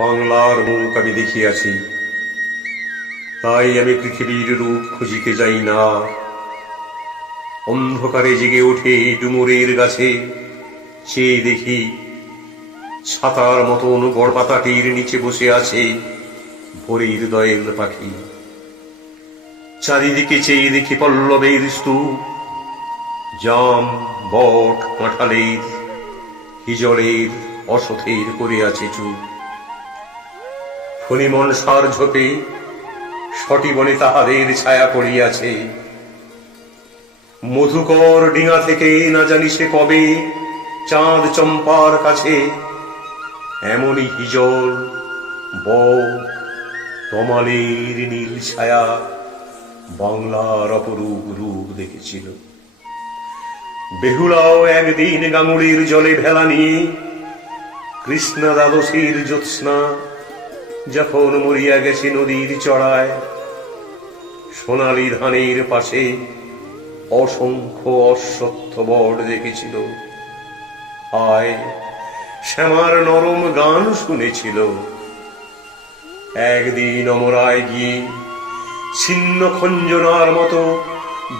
বাংলার মুখ আমি দেখিয়াছি, তাই আমি পৃথিবীর রূপ খুঁজিতে যাই না। অন্ধকারে জেগে ওঠে ডুমুরের গাছে, চেয়ে দেখি ছাতার মতন গড়পাতাটির নিচে বসে আছে ভোরের দয়েল পাখি। চারিদিকে চেয়ে দেখি পল্লবের স্তূপ জাম, বট, কাঁঠালের হিজলের অসথের করে আছে চুপ ফণিমন সার ঝোপে সটিবনে তাহাদের ছায়া পড়িয়াছে। মধুকর ডিঙা থেকে না জানি সে কবে চাঁদ চম্পার কাছে। এমনই হিজল ব তমালের নীল ছায়া বাংলার অপরূপ রূপ দেখেছিল। বেহুলাও একদিন গাঙুড়ির জলে ভেলা নিয়ে কৃষ্ণা দ্বাদশীর জ্যোৎস্না যখন মরিয়া গেছে নদীর চড়ায়, সোনালি ধানের পাশে অসংখ্য অশ্বত্থ বট দেখেছিল। আয়, শ্যামার নরম গান শুনেছিল। একদিন অমরায় গিয়ে ছিন্ন খঞ্জনার মতো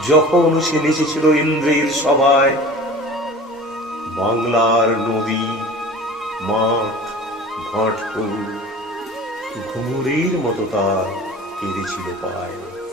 যখন সে নেচেছিল ইন্দ্রের সভায় বাংলার নদী মাঠ ভাটপুর ঘুমুরের মতো তার কেঁদেছিল পায়।